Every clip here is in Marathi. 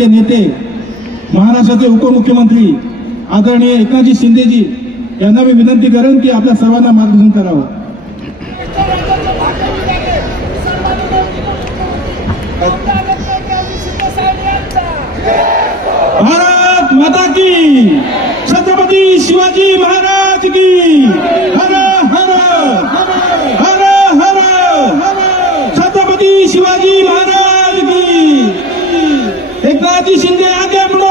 लाडके नेते महाराष्ट्राचे उपमुख्यमंत्री आदरणीय एकनाथजी शिंदेजी यांना मी विनंती करेन की आपल्या सर्वांना मार्गदर्शन करावं. भारत माता की, छत्रपती शिवाजी महाराज की, हर हर हर हर छत्रपती शिवाजी महाराज की. एकनाथजी शिंदे आगे बढ़ो.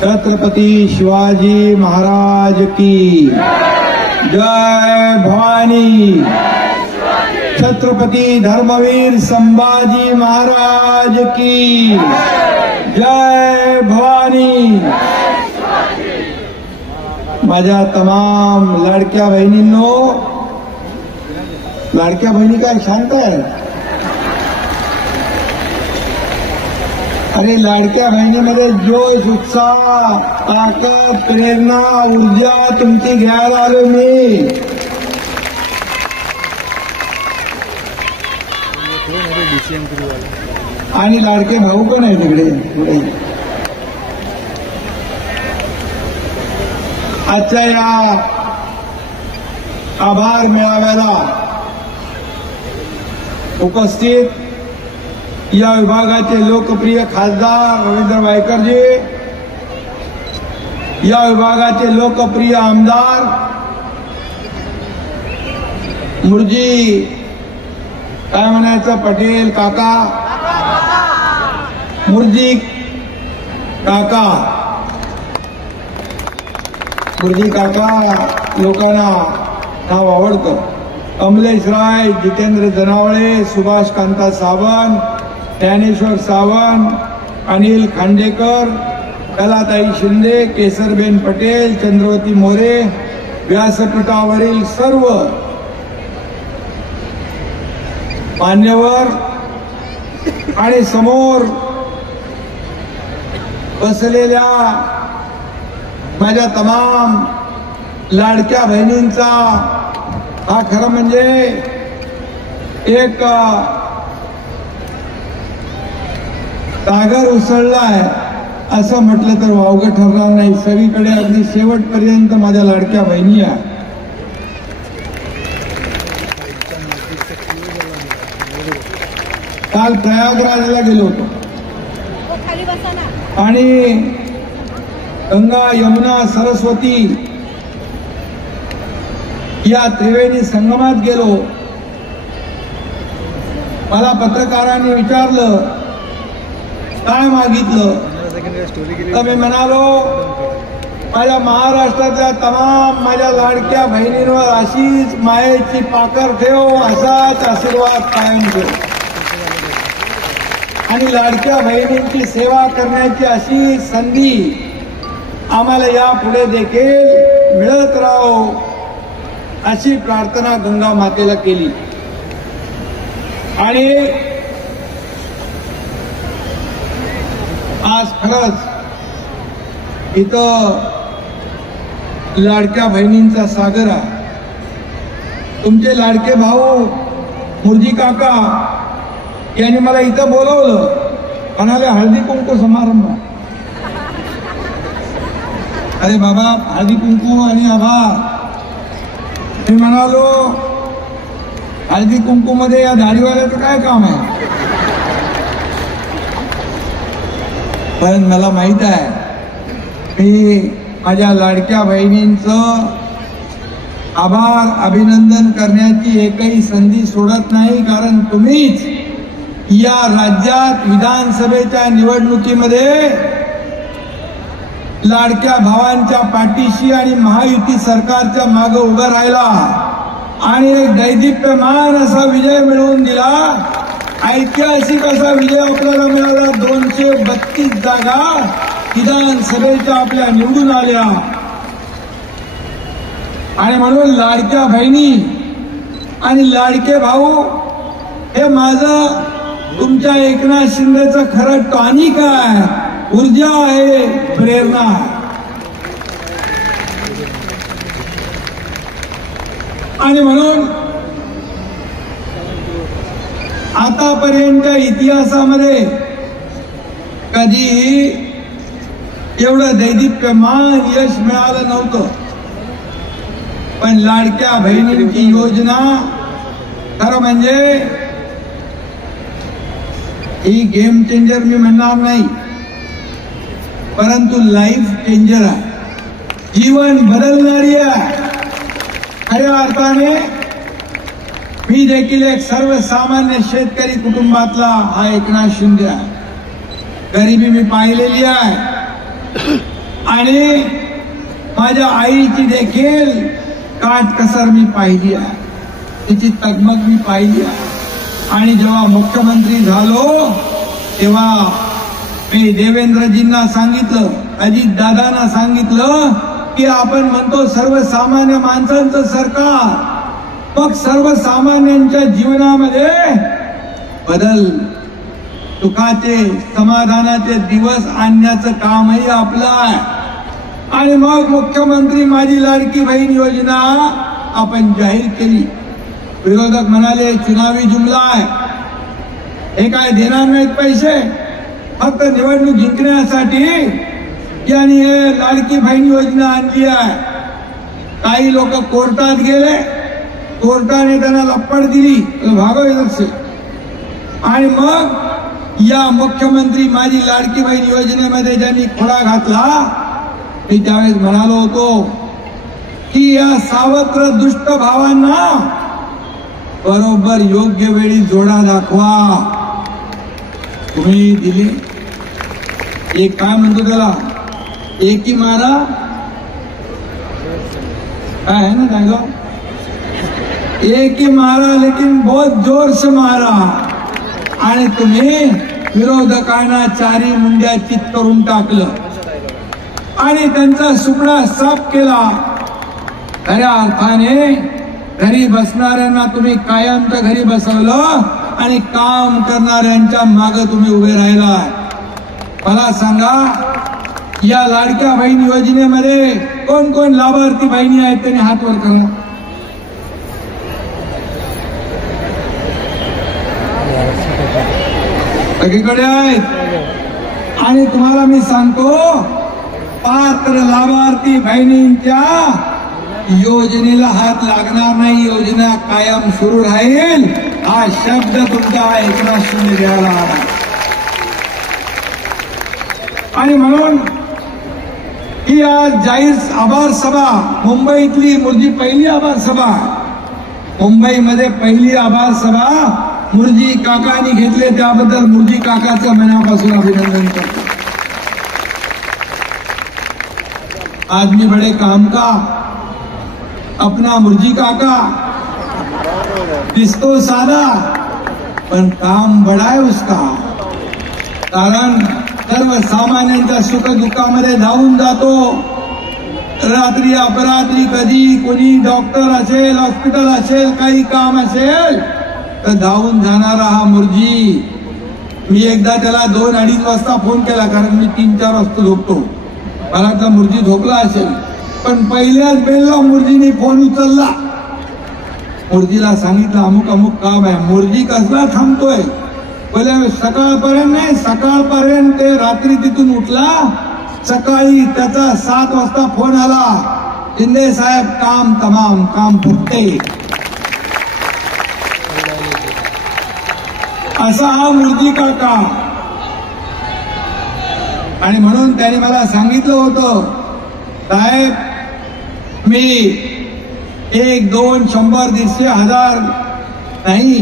छत्रपती शिवाजी महाराज की जय भवानी. छत्रपती धर्मवीर संभाजी महाराज की जय भवानी. माझ्या तमाम लाडक्या बहिणींनो, लाडक्या बहिणी काय शांत आहे? अरे लाडक्या बहिणीमध्ये जोश, उत्साह, ताकद, प्रेरणा, ऊर्जा तुमची घ्यायला आलो मी. आणि लाडके भाऊ पण आहे तिकडे पुढे. आजच्या या आभार मेळाव्याला उपस्थित या विभागाचे लोकप्रिय खासदार रवींद्र वायकरजी, या विभागाचे लोकप्रिय आमदार मुरजी काय म्हणायचं पटेल काका, मुरजी काका, मुरजी काका लोकांना नाव आवडतं. कमलेश राय, जितेंद्र जनावळे, सुभाष कांता सावंत, ज्ञानेश्वर सावंत, अनिल खांडेकर, कलाताई शिंदे, केसरबेन पटेल, चंद्रवती मोरे, व्यासपीठावरील सर्व मान्यवर आणि समोर बसलेल्या माझ्या तमाम लाडक्या बहिणींचा हा खरं म्हणजे एक सागर उसळलाय असं म्हटलं तर वावगं ठरणार नाही. सगळीकडे अगदी शेवटपर्यंत माझ्या लाडक्या बहिणी आहेत. काल प्रयागराजला गेलो होतो आणि गंगा, यमुना, सरस्वती या त्रिवेणी संगमात गेलो. मला पत्रकारांनी विचारलं काय मागितलं, तर मी म्हणालो माझ्या महाराष्ट्रातल्या तमाम माझ्या लाडक्या बहिणींवर अशीच मायेची पाकर ठेव, असाच आशीर्वाद कायम ठेव आणि लाडक्या बहिणींची सेवा करण्याची अशी संधी आम्हाला यापुढे देखील मिळत राहो अशी प्रार्थना गंगा मातेला केली. आणि आज खरंच इथं लाडक्या बहिणींचा सागर आहे. तुमचे लाडके भाऊ मुरजी काका यांनी मला इथं बोलवलं, म्हणाले हळदी कुंकू समारंभ. अरे बाबा, हळदी कुंकू आणि आभार. मी म्हणालो हळदी कुंकू मध्ये या दाढीवाल्याचं काय काम आहे? पण मला माहित आहे मी माझ्या लाडक्या बहिणींचं आभार अभिनंदन करण्याची एकही संधी सोडत नाही. कारण तुम्हीच या राज्यात विधानसभेच्या निवडणुकीमध्ये लाडक्या भावांच्या पाठीशी आणि महायुती सरकारच्या मागे उभं राहिला आणि एक दैदिप्यमान असा विजय मिळवून दिला. ऐतिहासिक असा विजय आपल्याला मिळाला. 232 जागा विधानसभेच्या आपल्या निवडून आल्या. आणि म्हणून लाडक्या बहिणी आणि लाडके भाऊ हे माझं तुमच्या एकनाथ शिंदेचं खरं टॉनिक आहे, ऊर्जा आहे, प्रेरणा आहे. आणि म्हणून आतापर्यंतच्या इतिहासामध्ये कधी एवढं दैदिप्यमान यश मिळालं नव्हतं. पण लाडक्या बहिणींची योजना खरं म्हणजे ही गेम चेंजर मी म्हणणार नाही, परंतु लाईफ चेंजर आहे, जीवन बदलणारी आहे. खऱ्या अर्थाने मी देखील एक सर्वसामान्य शेतकरी कुटुंबातला हा एकनाथ शिंदे आहे. गरिबी मी पाहिलेली आहे आणि माझ्या आईची देखील काटकसर मी पाहिली आहे, तिची तगमग मी पाहिली आहे. आणि जेव्हा मुख्यमंत्री झालो तेव्हा मी देवेंद्रजींना सांगितलं, अजित दादांना सांगितलं की आपण म्हणतो सर्वसामान्य माणसांचं सरकार, मग सर्वसामान्यांच्या जीवनामध्ये बदल, सुखाचे समाधानाचे दिवस आणण्याचं कामही आपलं आहे. आणि मग मुख्यमंत्री माझी लाडकी बहीण योजना आपण जाहीर केली. विरोधक म्हणाले चुनावी जुमला आहे, हे काय देणार नाहीत पैसे, फक्त निवडणूक जिंकण्यासाठी यांनी हे लाडकी बहीण योजना आणली आहे. काही लोक कोर्टात गेले, कोर्टाने त्यांना लप्पड दिली, भागवत. आणि मग या मुख्यमंत्री माझी लाडकी बहीण योजनेमध्ये ज्यांनी खोडा घातला, मी त्यावेळेस म्हणालो होतो की या सावत्र दुष्ट भावांना बरोबर योग्य वेळी जोडा दाखवा. तुम्ही दिले एक काय म्हणतो त्याला, एकी मारा काय है ना डायलॉग, एक ही मारा लेकिन बहुत जोर से मारा. आणि तुम्ही विरोधकांना चारी मुंड्या चित करून टाकलं आणि त्यांचा सुपडा साफ केला. खऱ्या अर्थाने घरी बसणाऱ्यांना तुम्ही कायमच्या घरी बसवलं आणि काम करणाऱ्यांच्या मागे तुम्ही उभे राहिला. मला सांगा, या लाडक्या बहीण योजनेमध्ये कोण कोण लाभार्थी बहिणी आहेत त्यांनी हात वर करा. सगळीकडे आहेत. आणि तुम्हाला मी सांगतो, पात्र लाभार्थी बहिणींच्या योजनेला हात लागणार नाही, योजना कायम सुरू राहील. हा शब्द तुमचा एकनाथ शिंदे द्यायला आला. आणि म्हणून ही आज जाहीर आभार सभा, मुंबईतली मुरजी पहिली आभार सभा, मुंबईमध्ये पहिली आभार सभा मुरजी काकांनी घेतले, त्याबद्दल मुरजी काकाचं मनापासून अभिनंदन करतो. आदमी बड़े काम का, अपना मुरजी काका दिसतो साधा पण काम बड़ा है उसका. कारण सर्वसामान्यांच्या सुखदुःखामध्ये धावून जातो. रात्री अपरात्री कधी कोणी डॉक्टर असेल, हॉस्पिटल असेल, काही काम असेल तर धावून जाणारा हा मुरजी. मी एकदा त्याला 2-2:30 वाजता फोन केला, कारण मी 3-4 वाजता झोपतो. मला वाटलं मुरजी झोपला असेल, पण पहिल्याच बेलला मुरजीने फोन उचलला. मुरजीला सांगितलं अमुक अमुक काम आहे. मुरजी कसला थांबतोय, बोले सकाळपर्यंत नाही, सकाळपर्यंत ते रात्री तिथून उठला. सकाळी त्याचा 7 वाजता फोन आला, शिंदे साहेब काम तमाम, काम फुटते. असा हा मुरजी काका. आणि म्हणून त्याने मला सांगितलं होतं, साहेब मी 1, 2, 100, 150 नाही,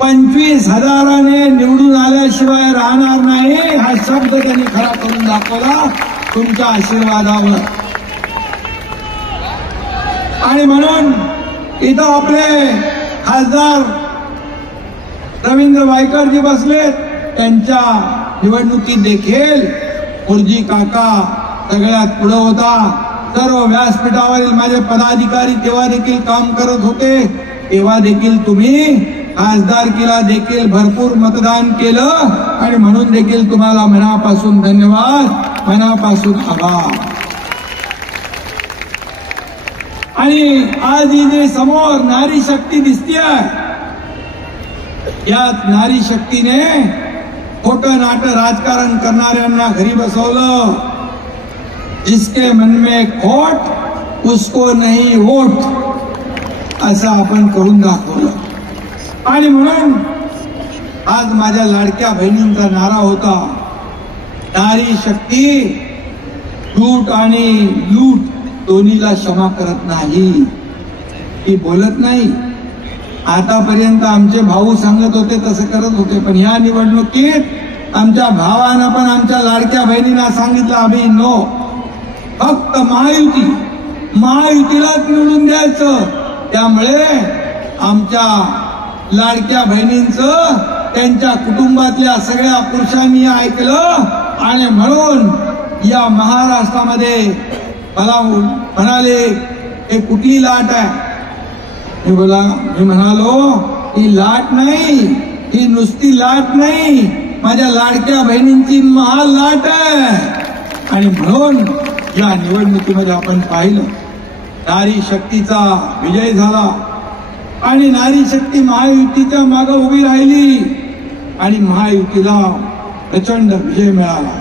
25,000ने निवडून आल्याशिवाय राहणार नाही. हा शब्द त्यांनी खरा करून दाखवला तुमच्या आशीर्वादावर. आणि म्हणून इथं आपले खासदार रवींद्र वायकरजी बसलेत, त्यांच्या निवडणुकीत देखील मुरजी काका सगळ्यात पुढे होता. सर्व व्यासपीठावरील माझे पदाधिकारी तेव्हा देखील काम करत होते. तेव्हा देखील तुम्ही खासदारकीला देखील भरपूर मतदान केलं आणि म्हणून देखील तुम्हाला मनापासून धन्यवाद, मनापासून आभार. आणि आज ही जे समोर नारी शक्ती दिसतीये, यात नारी शक्तीने खोटं नाटं राजकारण करणाऱ्यांना घरी बसवलं. जिसके मन में खोट उसको नहीं वोट असं आपण करून दाखवलं. आणि म्हणून आज माझ्या लाडक्या बहिणींचा नारा होता, नारी शक्ती लूट आणि लूट दोन्हीला क्षमा करत नाही. ती बोलत नाही. आतापर्यंत आमचे भाऊ सांगत होते तसं करत होते, पण ह्या निवडणुकीत आमच्या भावानं पण आमच्या लाडक्या बहिणींना सांगितलं, आम्ही नो, फक्त महायुतीलाच निवडून द्यायचं. त्यामुळे आमच्या लाडक्या बहिणींचं त्यांच्या कुटुंबातल्या सगळ्या पुरुषांनी ऐकलं आणि म्हणून या महाराष्ट्रामध्ये मला म्हणाले, हे कुठली लाट आहे? मी म्हणालो, ही लाट नाही, ही नुसती लाट नाही, माझ्या लाडक्या बहिणींची महालाट आहे. आणि म्हणून या निवडणुकीमध्ये आपण पाहिलं, नारी शक्तीचा विजय झाला आणि नारी शक्ती महायुतीच्या मागे उभी राहिली आणि महायुतीला प्रचंड विजय मिळाला.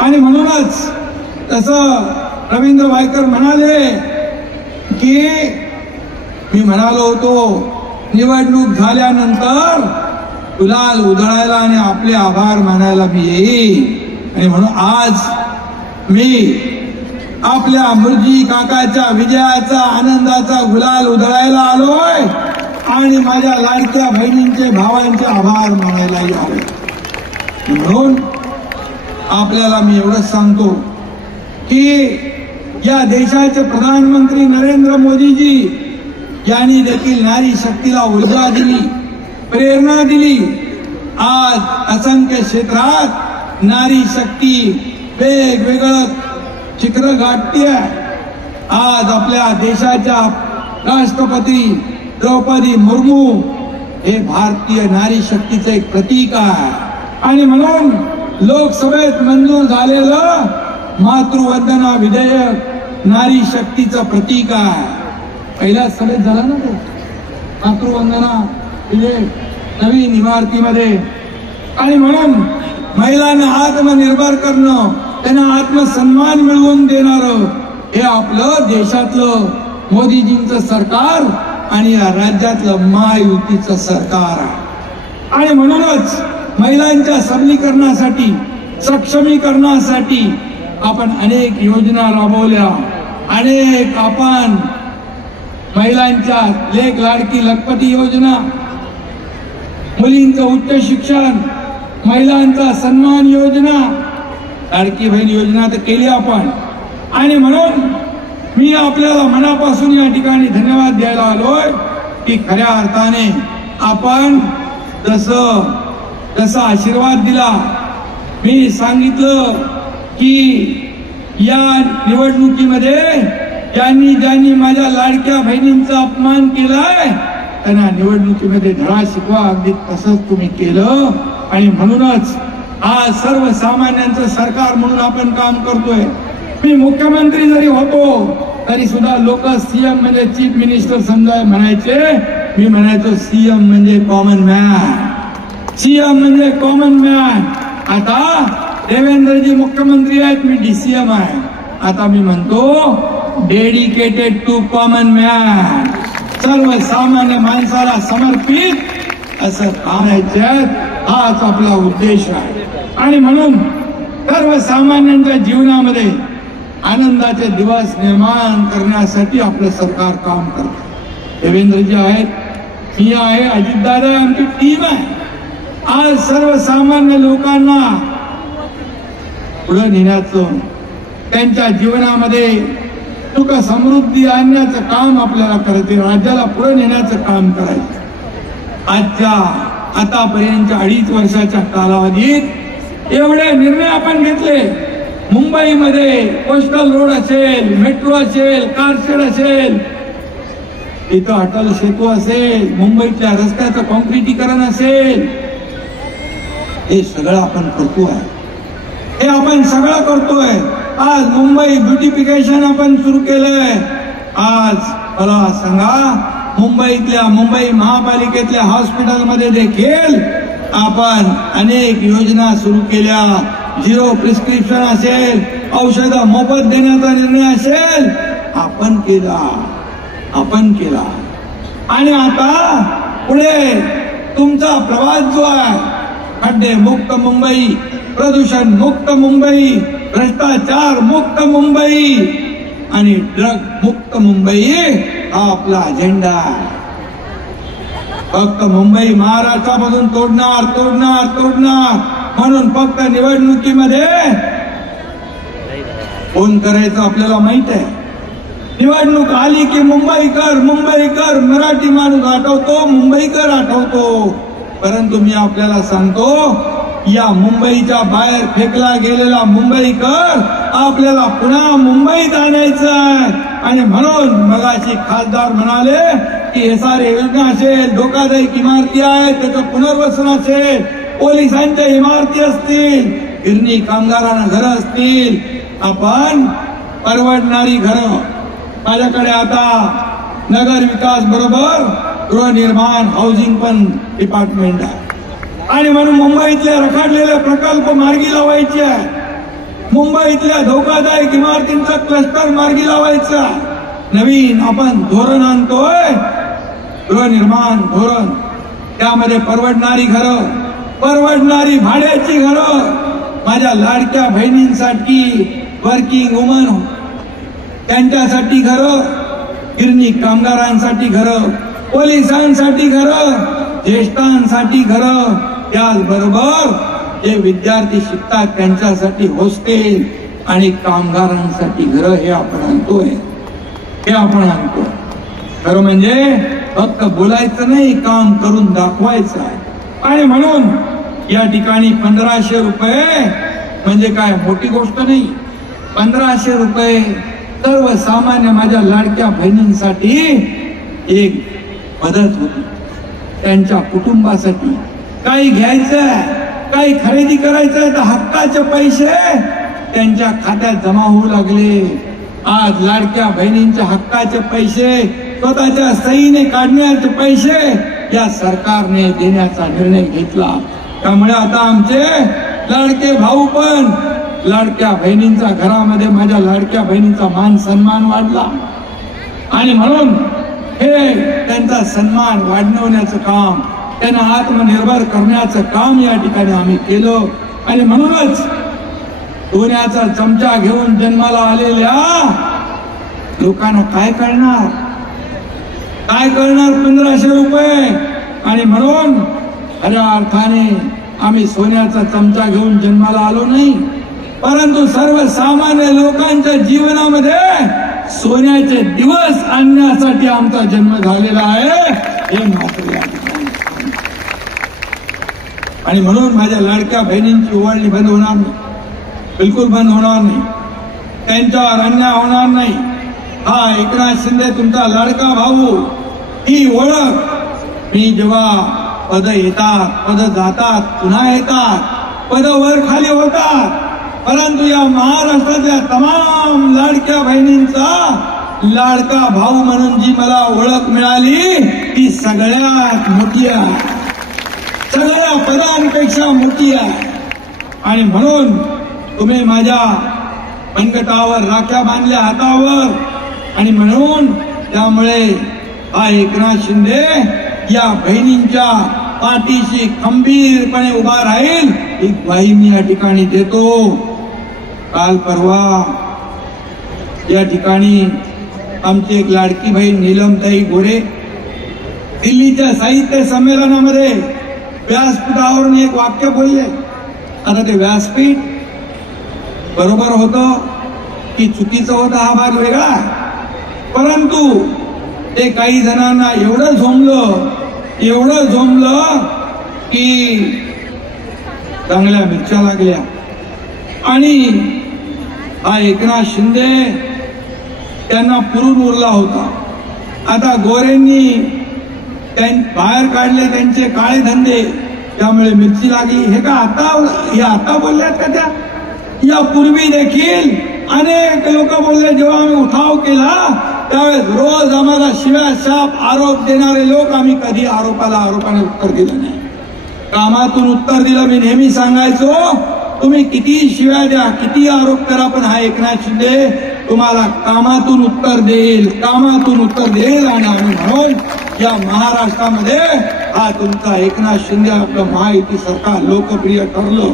आणि म्हणूनच तसं रवींद्र वायकर म्हणाले की मी म्हणालो होतो, निवडणूक झाल्यानंतर गुलाल उधळायला आणि आपले आभार मानायला मी येईल. आणि म्हणून आज मी आपल्या मुर्जी काकाच्या विजयाचा आनंदाचा गुलाल उधळायला आलोय आणि माझ्या लाडक्या बहिणींचे भावांचे आभार मानायलाही आलोय. म्हणून आपल्याला मी एवढंच सांगतो की या देशाचे प्रधानमंत्री नरेंद्र मोदीजी यांनी देखील नारी शक्तीला ऊर्जा दिली, प्रेरणा दिली. आज असंख्य क्षेत्रात नारी शक्ती वेगवेगळं शिखर गाठते. आज आपल्या देशाच्या राष्ट्रपती द्रौपदी मुर्मू हे भारतीय नारी शक्तीचे एक प्रतीक आहे. आणि म्हणून लोकसभेत मंजूर झालेलं मातृवंदना विधेयक नारी शक्तीचं प्रतीक आहे. पहिल्या सभेत झाला ना तो मातृवंदना विधेयक नवीन इमारतीमध्ये. आणि म्हणून महिलांना आत्मनिर्भर करणं, त्यांना आत्मसन्मान मिळवून देणारं हे आपलं देशातलं मोदीजींचं सरकार आणि या राज्यातलं महायुतीचं सरकार आहे. आणि म्हणूनच महिलांच्या सबलीकरणासाठी, सक्षमीकरणासाठी आपण अनेक योजना राबवल्या. अनेक आपण महिलांच्या लेक लाडकी लखपती योजना, मुलींचं उच्च शिक्षण, महिलांचा सन्मान योजना, लाडकी बहीण योजना तर केली आपण. आणि म्हणून मी आपल्याला मनापासून या ठिकाणी धन्यवाद द्यायला आलोय की खऱ्या अर्थाने आपण जसा आशीर्वाद दिला, मी सांगितलं की या निवडणुकीमध्ये ज्यांनी माझ्या लाडक्या बहिणींचा अपमान केलाय त्यांना निवडणुकीमध्ये धडा शिकवा. अगदी तसंच तुम्ही केलं. आणि म्हणूनच आज सर्वसामान्यांचं सरकार म्हणून आपण काम करतोय. मी मुख्यमंत्री जरी होतो तरी सुद्धा लोक सीएम म्हणजे चीफ मिनिस्टर समजा म्हणायचे, मी म्हणायचो सीएम म्हणजे कॉमन मॅन, सीएम म्हणजे कॉमन मॅन. आता देवेंद्रजी मुख्यमंत्री आहेत, मी डीसीएम आहे. आता मी म्हणतो डेडिकेटेड टू कॉमन मॅन, सर्वसामान्य माणसाला समर्पित असं करायचं, हाच आपला उद्देश आहे. आणि म्हणून सर्वसामान्यांच्या जीवनामध्ये आनंदाचे दिवस निर्माण करण्यासाठी आपलं सरकार काम करतं. देवेंद्रजी आहेत, मी आहे, अजितदादा आहे, आमची टीम आहे. आज सर्वसामान्य लोकांना पुढे नेण्याचं, त्यांच्या जीवनामध्ये सुख समृद्धी आणण्याचं काम आपल्याला करायचं, राज्याला पुढे नेण्याचं काम करायचं. आतापर्यंतच्या 2.5 वर्षाच्या कालावधीत एवढे निर्णय आपण घेतले. मुंबईमध्ये कोस्टल रोड असेल, मेट्रो असेल, कारशेड असेल, इथं अटल सेतू असेल, मुंबईच्या रस्त्याचं कॉन्क्रिटीकरण असेल, हे सगळं आपण करतोय. हे आपण सगळं करतोय. आज मुंबई ब्युटिफिकेशन आपण सुरू केलंय. आज मला सांगा, मुंबई महापालिकेतल्या हॉस्पिटलमध्ये देखील आपण अनेक योजना सुरू केल्या. झिरो प्रिस्क्रिप्शन असेल, औषधं मोफत देण्याचा निर्णय असेल, आपण केला. आणि आता पुढे तुमचा प्रवास जो आहे, खड्डे मुक्त मुंबई, प्रदूषण मुक्त मुंबई, भ्रष्टाचार मुक्त मुंबई आणि ड्रग मुक्त मुंबई हा आपला अजेंडा आहे. फक्त मुंबई महाराष्ट्रापासून तोडणार म्हणून फक्त निवडणुकीमध्ये फोन करायचं आपल्याला माहित आहे. निवडणूक आली की मुंबईकर मराठी माणूस आठवतो, मुंबईकर आठवतो. परंतु मी आपल्याला सांगतो, या मुंबईच्या बाहेर फेकला गेलेला मुंबईकर आपल्याला पुन्हा मुंबईत आणायचं आहे. आणि म्हणून मगाशी खासदार म्हणाले की SR योजना असेल, धोकादायक इमारती आहेत त्याचं पुनर्वसन असेल, पोलिसांच्या इमारती असतील, गिरणी कामगारांना घरं असतील, आपण परवडणारी घरं. माझ्याकडे आता नगर विकास बरोबर गृहनिर्माण हाऊसिंग पण डिपार्टमेंट आहे. आणि म्हणून मुंबईतले रखडलेले प्रकल्प मार्गी लावायचे आहे. मुंबईतल्या धोकादायक इमारतींचा क्लस्टर मार्गी लावायचा. नवीन आपण धोरण आणतोय, गृहनिर्माण धोरण. त्यामध्ये परवडणारी घरं, परवडणारी भाड्याची घरं, माझ्या लाडक्या बहिणींसाठी, वर्किंग वुमन त्यांच्यासाठी घरं, गिरणी कामगारांसाठी घरं, पोलिसांसाठी घरं, ज्येष्ठांसाठी घरं, त्याचबरोबर जे विद्यार्थी शिकतात त्यांच्यासाठी हॉस्टेल आणि कामगारांसाठी घरं हे आपण आणतोय. खरं म्हणजे फक्त बोलायचं नाही, काम करून दाखवायचं आहे. आणि म्हणून या ठिकाणी 1500 रुपये म्हणजे काय मोठी गोष्ट नाही. 1500 रुपये सर्वसामान्य माझ्या लाडक्या बहिणींसाठी एक मदत होती. त्यांच्या कुटुंबासाठी काही घ्यायचंय, काही खरेदी करायचंय तर हक्काचे पैसे त्यांच्या खात्यात जमा होऊ लागले. आज लाडक्या बहिणींच्या हक्काचे पैसे, स्वतःच्या सहीने काढण्याचे पैसे या सरकारने देण्याचा निर्णय घेतला. त्यामुळे आता आमचे लाडके भाऊ पण लाडक्या बहिणींच्या घरामध्ये, माझ्या लाडक्या बहिणींचा मान सन्मान वाढला. आणि म्हणून हे त्यांचा सन्मान वाढवण्याचं काम, त्यांना आत्मनिर्भर करण्याचं काम या ठिकाणी आम्ही केलं. आणि म्हणूनच सोन्याचा चमचा घेऊन जन्माला आलेल्या लोकांना काय कळणार 1500 रुपये. आणि म्हणून खऱ्या अर्थाने आम्ही सोन्याचा चमचा घेऊन जन्माला आलो नाही, परंतु सर्वसामान्य लोकांच्या जीवनामध्ये सोन्याचे दिवस आणण्यासाठी आमचा जन्म झालेला आहे हे मात्र या ठिकाणी. आणि म्हणून माझ्या लाडक्या बहिणींची ओवाळणी बंद होणार नाही, बिलकुल बंद होणार नाही. त्यांच्यावर अन्याय होणार नाही. हा एकनाथ शिंदे तुमचा लाडका भाऊ, ही ओळख. मी जेव्हा पद येतात, पद जातात, पुन्हा येतात, पद वर खाली होतात, परंतु या महाराष्ट्रातल्या तमाम लाडक्या बहिणींचा लाडका भाऊ म्हणून जी मला ओळख मिळाली ती सगळ्यात मोठी आहे, सगळ्या पदांपेक्षा मोठी आहे. आणि म्हणून तुम्ही माझ्या मनगटावर राख्या बांधल्या हातावर. आणि म्हणून त्यामुळे हा एकनाथ शिंदे या बहिणींच्या पाठीशी खंबीरपणे उभा राहील ही ग्वाही मी या ठिकाणी देतो. काल परवा या ठिकाणी आमची एक लाडकी बहीण नीलमताई गोरे दिल्लीच्या साहित्य संमेलनामध्ये व्यासपीठावरून एक वाक्य बोलले. आता ते व्यासपीठ बरोबर होतं की चुकीचं होतं हा भाग वेगळा, परंतु ते काही जणांना एवढं झोंबलं की चांगल्या मिरच्या लागल्या. आणि हा एकनाथ शिंदे त्यांना पुरून उरला होता. आता गोरेंनी बाहेर काढले त्यांचे काळे धंदे, त्यामुळे मिरची लागली. हे का आता बोलल्यात का त्या? यापूर्वी देखील अनेक लोक बोलले. जेव्हा आम्ही उठाव केला त्यावेळेस रोज आम्हाला शिव्या शाप आरोप देणारे लोक, आम्ही कधी आरोपाने उत्तर दिलं नाही, कामातून उत्तर दिलं. मी नेहमी सांगायचो, तुम्ही किती शिव्या द्या, किती आरोप करा, पण हा एकनाथ शिंदे तुम्हाला कामातून उत्तर देईल, कामातून उत्तर देईल. आणि म्हणून या महाराष्ट्रामध्ये हा तुमचा एकनाथ शिंदे आपलं महायुती सरकार लोकप्रिय ठरलं.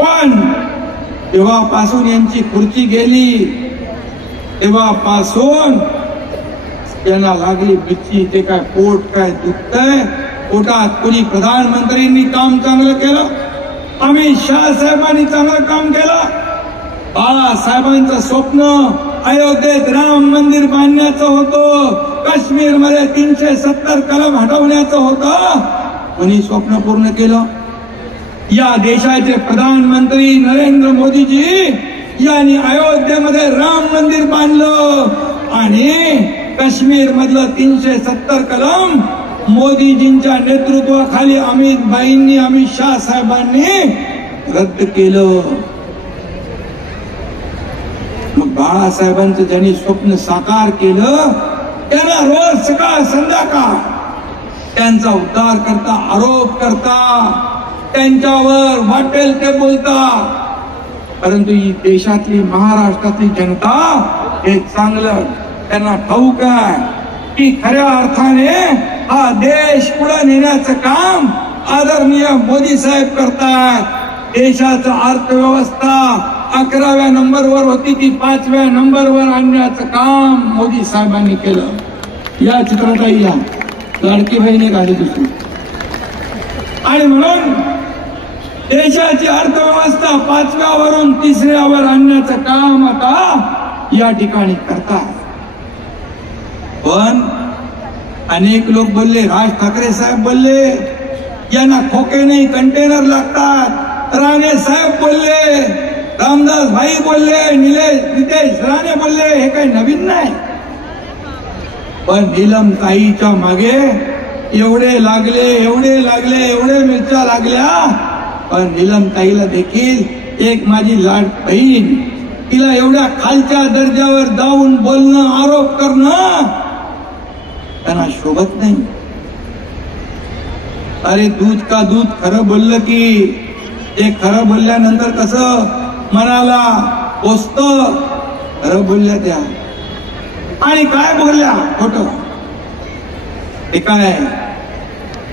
पण तेव्हापासून यांची खुर्ची गेली, तेव्हापासून त्यांना लागली बिच्ची. ते काय पोट काय दुखतंय पोटात. कुणी प्रधानमंत्रींनी काम चांगलं केलं, अमित शहा साहेबांनी चांगलं काम केलं. बाळासाहेबांचं स्वप्न अयोध्येत राम मंदिर बांधण्याचं होतं, काश्मीरमध्ये 370 कलम हटवण्याचं होतं. कोणी स्वप्न पूर्ण केलं? या देशाचे प्रधानमंत्री नरेंद्र मोदीजी यांनी अयोध्येमध्ये राम मंदिर बांधलं आणि काश्मीर मधलं 370 कलम मोदीजींच्या नेतृत्वाखाली अमित शहा साहेबांनी रद्द केलं. मग बाळासाहेबांचं ज्यांनी स्वप्न साकार केलं त्यांना रोज सकाळ संध्याकाळ त्यांचा उद्धार करता, आरोप करता, त्यांच्यावर वाटेल ते बोलता. परंतु ही देशातली महाराष्ट्रातली जनता हे चांगलं त्यांना ठाऊक आहे की खऱ्या अर्थाने हा देश पुढे नेण्याचं काम आदरणीय मोदी साहेब करतायत. देशाचं अर्थव्यवस्था 11व्या नंबरवर होती, ती 5व्या नंबरवर आणण्याचं काम मोदी साहेबांनी केलं. या चित्रातही या लाडकी बहिणी गाडी दुसरी. आणि म्हणून देशाची अर्थव्यवस्था 5व्यावरून 3ऱ्यावर आणण्याचं काम आता या ठिकाणी करतात. पण अनेक लोक बोलले, राज ठाकरे साहेब बोलले यांना खोके नाही कंटेनर लागतात, राणे साहेब बोलले, रामदास भाई बोलले, नितेश राणे बोलले, हे काही नवीन नाही. पण नीलम ताईच्या मागे एवढे लागले मिरच्या लागल्या. पण नीलम ताईला देखील एक माझी लाड बहीण, तिला एवढ्या खालच्या दर्जावर जाऊन बोलणं, आरोप करणं त्यांना शोभत नाही. अरे दूध का दूध खरं बोललं की ते खरं बोलल्यानंतर कसं मनाला पोचतं. खरं बोलल्या त्या आणि काय बोलल्या खोटं. ते काय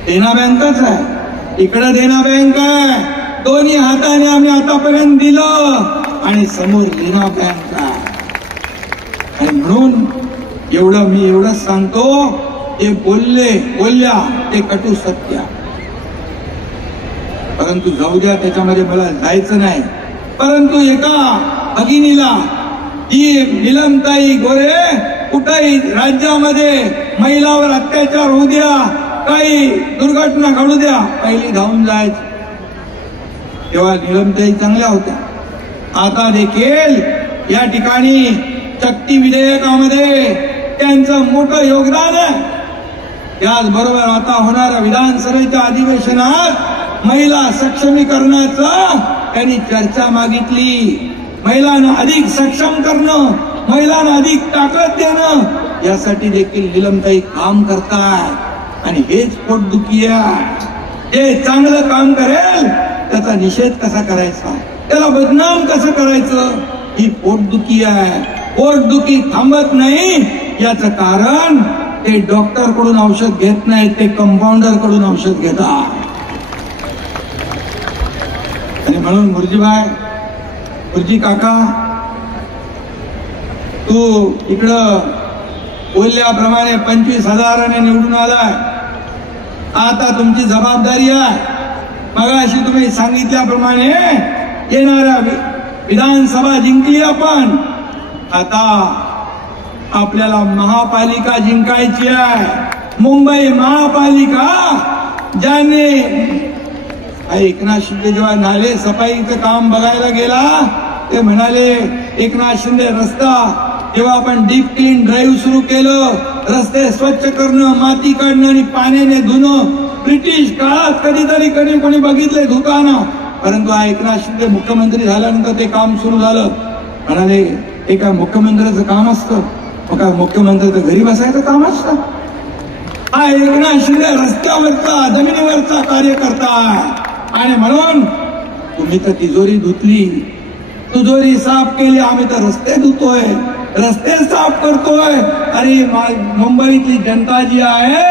देना बँकच आहे, इकडे देना बँक आहे, दोन्ही हाताने आम्ही आतापर्यंत दिलं आणि समोर देना बँक आहे. आणि म्हणून मी एवढंच सांगतो, ते बोलल्या ते कटू सत्य. परंतु जाऊ द्या, त्याच्यामध्ये मला जायचं नाही. परंतु एका भगिनीला, ही नीलमताई गोरे, कुठेही राज्यामध्ये महिलावर अत्याचार होऊ द्या, काही दुर्घटना घडू द्या, पहिली धावून जायची. तेव्हा नीलमताई चांगल्या होत्या. आता देखील या ठिकाणी शक्ती विधेयकामध्ये त्यांचं मोठं योगदान आहे. त्याचबरोबर आता होणाऱ्या विधानसभेच्या अधिवेशनात महिला सक्षमीकरणाचं त्यांनी चर्चा मागितली. महिलांना अधिक सक्षम करणं, महिलांना अधिक ताकद देणं, यासाठी देखील नीलमताई काम करतात. आणि हेच पोटदुखी आहे. जे चांगलं काम करेल त्याचा निषेध कसा करायचा, त्याला बदनाम कसं करायचं, ही पोटदुखी आहे. पोटदुखी थांबत नाही. याचं कारण ते डॉक्टर कडून औषध घेत नाहीत, ते कंपाऊंडर कडून औषध घेतात. आणि म्हणून मुर्जी काका, तू इकडं बोलल्याप्रमाणे 25,000 निवडून आलाय. आता तुमची जबाबदारी आहे. मगाशी तुम्ही सांगितल्याप्रमाणे येणाऱ्या विधानसभा जिंकली आपण. आता आपल्याला महापालिका जिंकायची आहे. मुंबई महापालिका, ज्याने एकनाथ शिंदे जेव्हा नाले सफाईचं काम बघायला गेला, ते म्हणाले एकनाथ शिंदे रस्ता जेव्हा आपण डीप क्लीन ड्राईव्ह सुरू केलं, रस्ते स्वच्छ करणं, माती काढणं आणि पाण्याने धुणं, ब्रिटिश काळात कधीतरी कोणी बघितले धुताना. परंतु हा एकनाथ शिंदे मुख्यमंत्री झाल्यानंतर ते काम सुरू झालं. म्हणाले हे काय मुख्यमंत्र्याचं काम असतं, मग काय मुख्यमंत्री तर घरी बसायचं काम असतं? हा एकनाथ शिंदे रस्त्यावरचा जमिनीवरचा कार्यकर्ता आणि म्हणून तुम्ही तर तिजोरी धुतली, तिजोरी साफ केली, आम्ही तर रस्ते धुतोय, रस्ते साफ करतोय. अरे मुंबईतली जनता जी आहे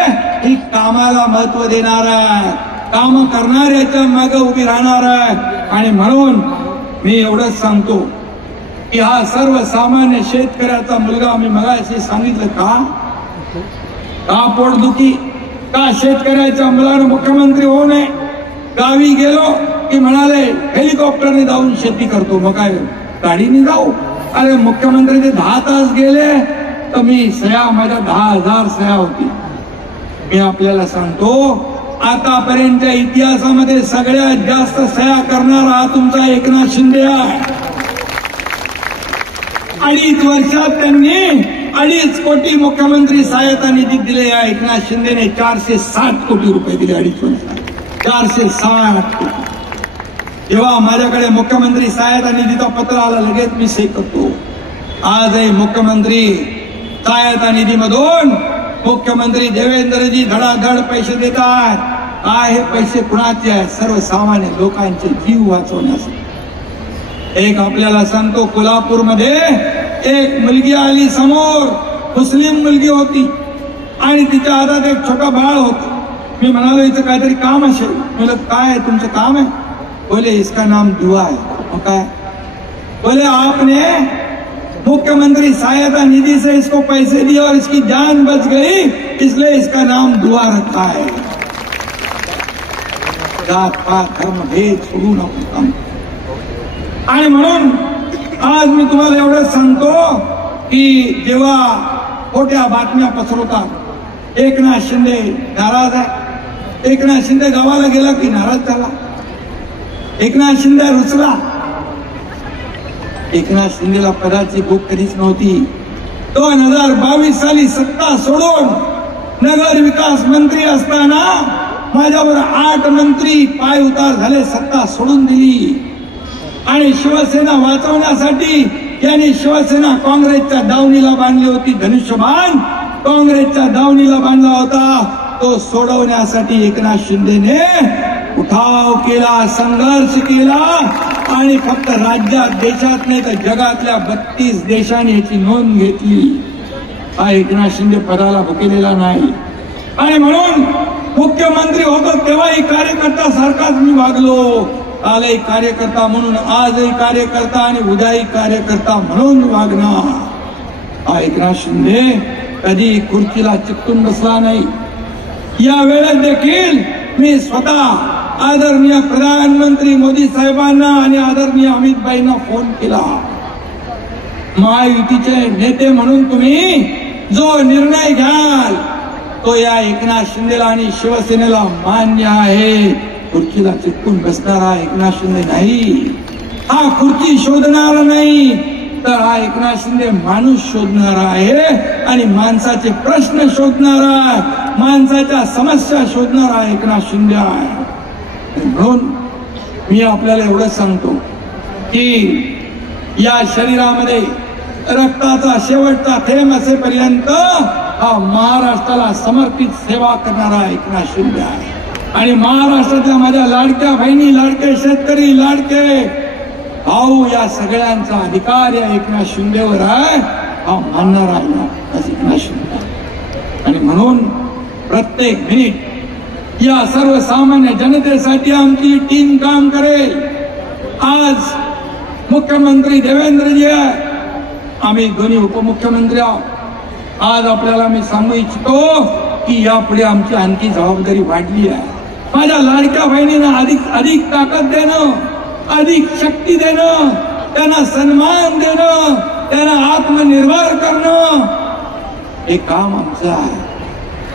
ही कामाला महत्व देणार आहे, काम करणाऱ्याच्या मागे उभी राहणार आहे. आणि म्हणून मी एवढंच सांगतो की हा सर्वसामान्य शेतकऱ्याचा मुलगा, मी मगाशी सांगितलं का पोटदुखी, का शेतकऱ्याच्या मुलानं मुख्यमंत्री होऊ नये. गावी गेलो की म्हणाले हेलिकॉप्टरने जाऊन शेती करतो, मग काय गाडीने जाऊ. अरे मुख्यमंत्रीचे 10 तास गेले तर मी सह्या, माझ्या 10,000 सह्या होती. मी आपल्याला सांगतो आतापर्यंतच्या इतिहासामध्ये सगळ्यात जास्त सह्या करणारा हा तुमचा एकनाथ शिंदे आहे. 2.5 वर्षात त्यांनी 2.5 कोटी मुख्यमंत्री सहायता निधी दिले. या एकनाथ शिंदेने 460 कोटी रुपये दिले 2.5 वर्षात, 460 कोटी. जेव्हा माझ्याकडे मुख्यमंत्री सहायता निधीचा पत्र आला लगेच मी सही करतो. आजही मुख्यमंत्री सहायता निधीमधून मुख्यमंत्री देवेंद्रजी धडाधड पैसे देतात. काय हे पैसे कुणाचे आहेत? सर्वसामान्य लोकांचे जीव वाचवण्यासाठी. एक आपल्याला सांगतो, कोल्हापूरमध्ये एक मुलगी आली समोर, मुस्लिम मुलगी होती आणि तिच्या हातात एक छोटा बाळ होतं. मी म्हणालो हिचं काहीतरी काम असेल. म्हणलं काय तुमचं काम आहे? बोले इसका नाम दुआ है. मग काय? बोले आपने मुख्यमंत्री सहायता निधि से इसको पैसे दिए और इसकी जान बच गई, इसलिए इसका नाम दुआ रखा है. जात पात धर्म भेद सोडून आपण काम. आणि म्हणून आज मी तुम्हाला एवढं सांगतो की जेव्हा खोट्या बातम्या पसरवतात, एकनाथ शिंदे नाराज आहे. एकनाथ शिंदे गावाला गेला की नाराज झाला. एकनाथ शिंदे रुसला. एकनाथ शिंदेला पदाची भूक कधीच नव्हती. 2022 साली सत्ता सोडून नगर विकास मंत्री असताना माझ्याबरोबर 8 मंत्री पाय उतार झाले, सत्ता सोडून दिली. आणि शिवसेना वाचवण्यासाठी यांनी शिवसेना काँग्रेसच्या दावणीला बांधली होती. धनुष्यबाण काँग्रेसच्या दावणीला बांधला होता. तो सोडवण्यासाठी एकनाथ शिंदेने उठाव केला, संघर्ष केला आणि फक्त राज्यात, देशात नाही तर जगातल्या 32 देशांनी याची नोंद घेतली. हा एकनाथ शिंदे पदाला भुकेलेला नाही. आणि म्हणून मुख्यमंत्री होतो तेव्हाही कार्यकर्ता सारखाच मी वागलो. कालही कार्यकर्ता म्हणून, आजही कार्यकर्ता आणि उद्याही कार्यकर्ता म्हणून वागणार. हा एकनाथ शिंदे कधी खुर्चीला चिकटून बसला नाही. या वेळेत देखील मी स्वतः आदरणीय प्रधानमंत्री मोदी साहेबांना आणि आदरणीय अमित भाईंना फोन केला. महायुतीचे नेते म्हणून तुम्ही जो निर्णय घ्याल तो या एकनाथ शिंदेला आणि शिवसेनेला मान्य आहे. खुर्चीला चिटकून बसणारा एकनाथ शिंदे नाही. हा खुर्ची शोधणारा नाही, तर हा एकनाथ शिंदे माणूस शोधणारा आहे आणि माणसाचे प्रश्न शोधणारा, माणसाच्या समस्या शोधणारा एकनाथ शिंदे आहे. म्हणून मी आपल्याला एवढंच सांगतो की या शरीरामध्ये रक्ताचा शेवटचा थेंब असेपर्यंत हा महाराष्ट्राला समर्पित सेवा करणारा एकनाथ शिंदे आहे. आणि महाराष्ट्रातल्या माझ्या लाडक्या बहिणी, लाडके शेतकरी, लाडके भाऊ, या सगळ्यांचा अधिकार या एकनाथ शिंदेवर आहे. हा मानणारा एकनाथ शिंदे. आणि म्हणून प्रत्येक मिनिट या सर्वसामान्य जनतेसाठी आमची टीम काम करेल. आज मुख्यमंत्री देवेंद्रजी आहे, आम्ही दोन्ही उपमुख्यमंत्री आहोत. आज आपल्याला मी सांगू इच्छितो की यापुढे आमची आणखी जबाबदारी वाढली आहे. माझ्या लाडक्या बहिणींना अधिक ताकद देणं, अधिक शक्ती देणं, त्यांना सन्मान देणं, त्यांना आत्मनिर्भर करणं, हे काम आमचं आहे.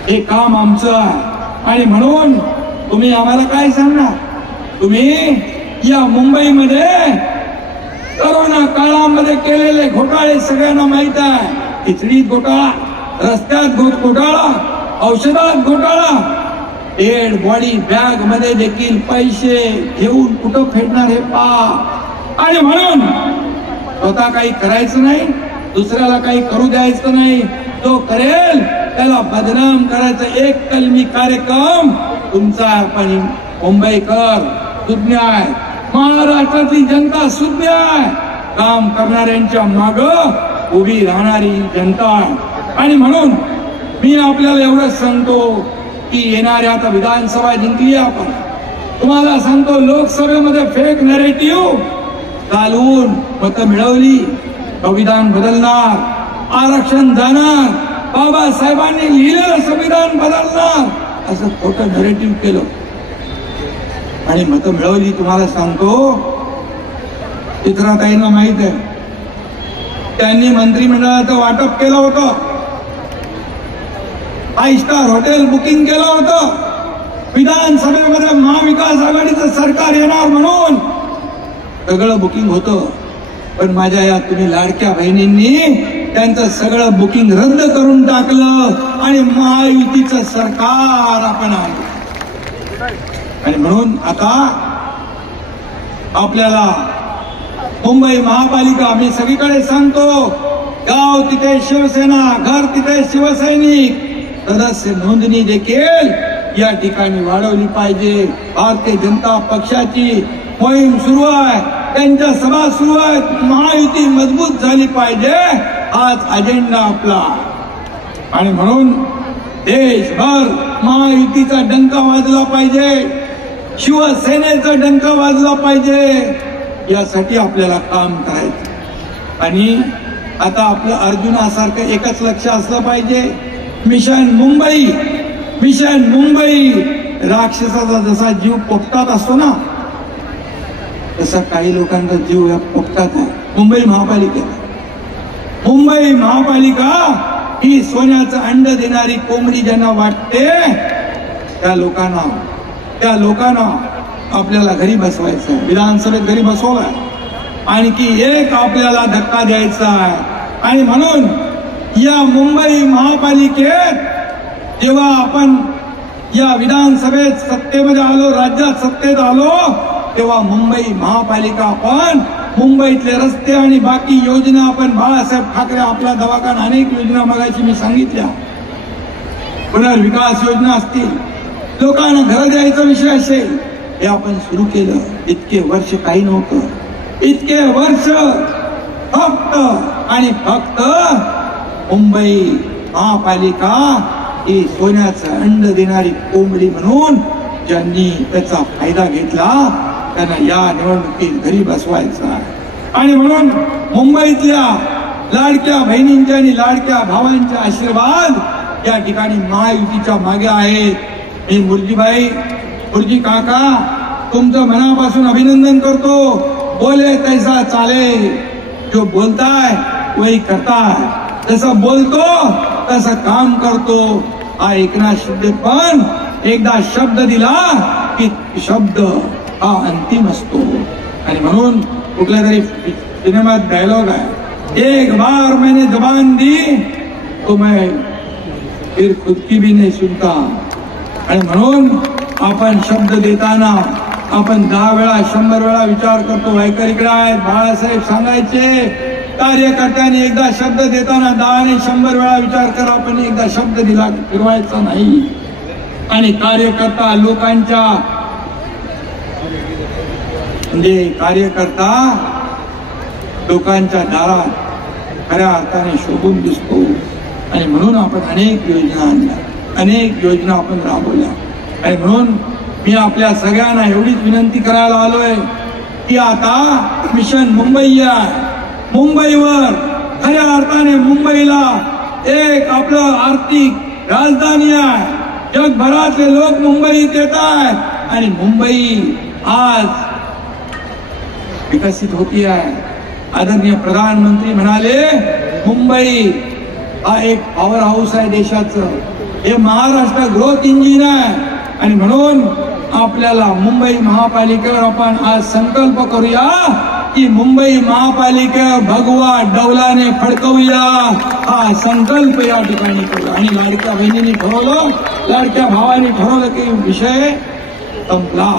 हे काम आमचं आहे. आणि म्हणून तुम्ही आम्हाला काय सांगणार? तुम्ही या मुंबईमध्ये कोरोना काळामध्ये केलेले घोटाळे सगळ्यांना माहित आहे. खिचडीत घोटाळा, रस्त्यात घोटाळा, औषधात घोटाळा, डेड बॉडी बॅग मध्ये देखील पैसे घेऊन कुठं फेडणार हे पहा. आणि म्हणून स्वतः काही करायचं नाही, दुसऱ्याला काही करू द्यायचं नाही. जो करेल त्याला बदनाम करायचं एक कलमी कार्यक्रम तुमचा. पण मुंबईकर सुज्ञ आहे, महाराष्ट्रातली जनता सुज्ञ आहे, काम करणाऱ्यांच्या माग उभी राहणारी जनता आहे. आणि म्हणून मी आपल्याला एवढंच सांगतो की येणाऱ्या आता विधानसभा जिंकली आपण, तुम्हाला सांगतो लोकसभेमध्ये फेक नॅरेटिव्ह चालवून मतं मिळवली, संविधान बदलणार, आरक्षण जाणार, बाबासाहेबांनी लिहिलेलं संविधान बदलणार असं खोटं नॅरेटिव्ह केलं आणि मतं मिळवली. तुम्हाला सांगतो चित्राताईंना माहित आहे, त्यांनी मंत्रिमंडळाचं वाटप केलं होतं, 5 स्टार हॉटेल बुकिंग केलं होतं, विधानसभेमध्ये महाविकास आघाडीचं सरकार येणार म्हणून सगळं बुकिंग होतं. पण माझ्या या तुम्ही लाडक्या बहिणींनी त्यांचं सगळं बुकिंग रद्द करून टाकलं आणि महायुतीचं सरकार आपण आणलं. आणि म्हणून आता आपल्याला मुंबई महापालिका, मी सगळीकडे सांगतो, गाव तिथे शिवसेना, घर तिथे शिवसैनिक, सदस्य नोंदणी देखील या ठिकाणी वाढवली पाहिजे. भारतीय जनता पक्षाची मोहीम सुरू आहे, त्यांच्या सभा सुरू आहेत, महायुती मजबूत झाली पाहिजे, हाच अजेंडा आपला. आणि म्हणून देशभर महायुतीचा डंका वाजला पाहिजे, शिवसेनेचा डंका वाजला पाहिजे, यासाठी आपल्याला काम करायचं. आणि आता आपलं अर्जुनासारखं एकच लक्ष असलं पाहिजे, मिशन मुंबई. मिशन मुंबई राक्षसाचा जसा जीव पोपटात असतो ना, तसा काही लोकांचा जीव या पोपटात आहे. मुंबई महापालिका ही सोन्याचं अंड देणारी कोंबडी ज्यांना वाटते त्या लोकांना आपल्याला घरी बसवायचं, विधानसभेत घरी बसवलाय, आणखी एक आपल्याला धक्का द्यायचा आहे. आणि म्हणून या मुंबई महापालिकेत जेव्हा आपण या विधानसभेत सत्तेमध्ये आलो, राज्यात सत्तेत आलो, तेव्हा मुंबई महापालिका आपण मुंबईतले रस्ते आणि बाकी योजना आपण, बाळासाहेब ठाकरे आपला दवाखाना, अनेक योजना मगाशी मी सांगितल्या, पुनर्विकास योजना असतील, लोकांना घर द्यायचा विषय असेल, हे आपण सुरू केलं. इतके वर्ष काही नव्हतं, इतके वर्ष फक्त आणि फक्त मुंबई महापालिका ही सोन्याचं अंड देणारी कोंबडी म्हणून ज्यांनी त्याचा फायदा घेतला त्यांना या निवडणुकीत घरी बसवायचं आहे. आणि म्हणून मुंबईतल्या लाडक्या बहिणींच्या आणि लाडक्या भावांचे आशीर्वाद या ठिकाणी महायुतीच्या मागे आहेत. मी मुरजी काका तुमचं मनापासून अभिनंदन करतो. बोले तैसा चाले, जो बोलताय वही करताय, जसं बोलतो तसं काम करतो. हा एकनाथ शिंदे पण एकदा शब्द दिला की शब्द हा अंतिम असतो. आणि म्हणून कुठल्या तरी सिनेमात डायलॉग आहे, एक बार मैंने जबान दी तो मैं फिर खुद की भी नहीं सुनता. आणि म्हणून आपण शब्द देताना आपण 10 वेळा 100 वेळा विचार करतो. ऐकरीकडे आहेत, बाळासाहेब सांगायचे, कार्यकर्त्यांनी एकदा शब्द देताना 10 आणि 100 वेळा विचार करा. आपण एकदा शब्द दिला फिरवायचा नाही. आणि कार्यकर्ता लोकांच्या म्हणजे कार्यकर्ता लोकांच्या दारात खऱ्या अर्थाने शोभून दिसतो. आणि म्हणून आपण अनेक योजना आणल्या, अनेक योजना आपण राबवल्या. आणि म्हणून मी आपल्या सगळ्यांना एवढीच विनंती करायला आलोय की आता मिशन मुंबई आहे. मुंबईवर खऱ्या अर्थाने मुंबईला एक आपलं आर्थिक राजधानी आहे. जगभरातले लोक मुंबईत येत आहेत आणि मुंबई आज विकसित होती आहे. आदरणीय प्रधानमंत्री म्हणाले, मुंबई हा एक पॉवर हाऊस आहे देशाचं, हे महाराष्ट्र ग्रोथ इंजिन आहे. आणि म्हणून आपल्याला मुंबई महापालिकेवर आपण आज संकल्प करूया की मुंबई महापालिकेवर भगवा डौलाने फडकवूया. हा संकल्प या ठिकाणी करूया. आणि लाडक्या बहिणींनी ठरवलं, लाडक्या भावांनी ठरवलं की विषय संपला.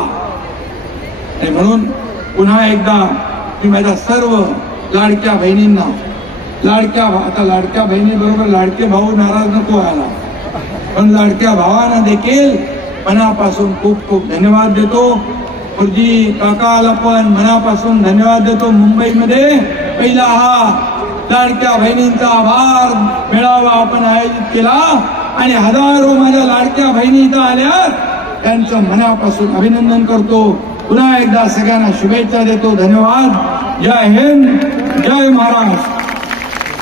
आणि म्हणून पुन्हा एकदा मी माझ्या सर्व लाडक्या बहिणींना, आता लाडक्या बहिणीबरोबर लाडके भाऊ नाराज नको व्हायला, पण लाडक्या भावांना देखील मनापासून खूप खूप धन्यवाद देतो. गुरुजी काकाला पण मनापासून धन्यवाद देतो. मुंबईमध्ये पहिला हा लाडक्या बहिणींचा आभार मेळावा आपण आयोजित केला आणि हजारो माझ्या लाडक्या बहिणी इथं आल्या. त्यांचं मनापासून अभिनंदन करतो. पुन्हा एकदा सगळ्यांना शुभेच्छा देतो. धन्यवाद. जय हिंद, जय महाराष्ट्र.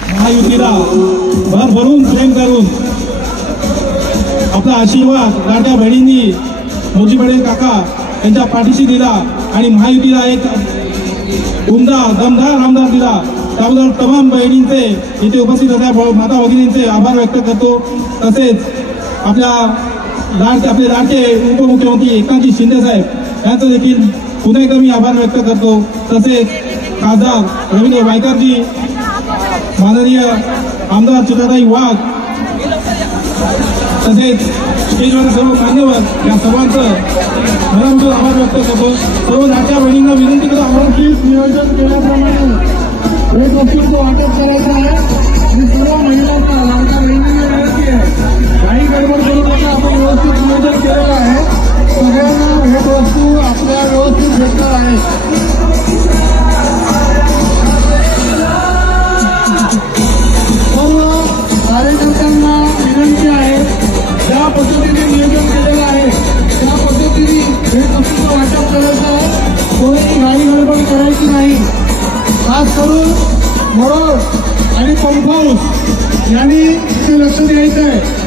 महायुतीला भरभरून प्रेम करून आपला आशीर्वाद लाडक्या बहिणींनी मोठी पटेल काका यांच्या पाठीशी दिला आणि महायुतीला एक दमदार आमदार दिला. त्याबद्दल तमाम बहिणींचे इथे उपस्थित असलेल्या माता भगिनींचे आभार व्यक्त करतो. तसेच आपले लाडके उपमुख्यमंत्री एकनाथजी शिंदे साहेब यांचा देखील पुन्हा एकदा मी आभार व्यक्त करतो. तसेच खासदार रवींद्र वायकरजी, माननीय आमदार चित्राताई वाघ, तसेच स्टेजवर सर्व मान्यवर या सर्वांचं मनापासून आभार व्यक्त करतो. सर्व लाडक्या बहिणींना विनंती करतो आपण नियोजन केल्याप्रमाणे भेटवस्तूंचं वाटप करायचं आहे आणि सर्व महिलांना लाडक्या बहिणींना विनंती आहे काही गडबड करू नका. आपण व्यवस्थित नियोजन केलेलं आहे. सगळ्यांना भेटवस्तू आपल्या व्यवस्थित भेटणार आहे. सर्व कार्यकर्त्यांना विनंती आहे ज्या पद्धतीने नियोजन केलेलं आहे त्या पद्धतीने भेटवस्तूंचं वाटप करायचं आहे. कोणी घाई गडबड करायची नाही. खास करून मरोड आणि पंप हाऊस यांनी इथे लक्ष द्यायचं आहे.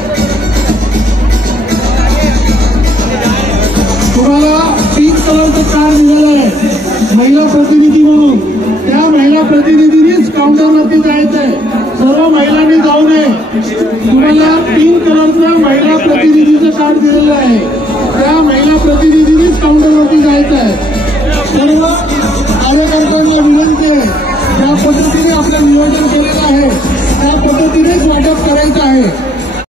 तुम्हाला पिंक कलरचं कार्ड दिलेलं आहे महिला प्रतिनिधी म्हणून. त्या महिला प्रतिनिधींनीच काउंटरवरती जायचं आहे. सर्व महिलांनी जाऊ नये. तुम्हाला पिंक कलरचं महिला प्रतिनिधीचं कार्ड दिलेलं आहे. त्या महिला प्रतिनिधींनीच काउंटरवरती जायचं आहे. सर्व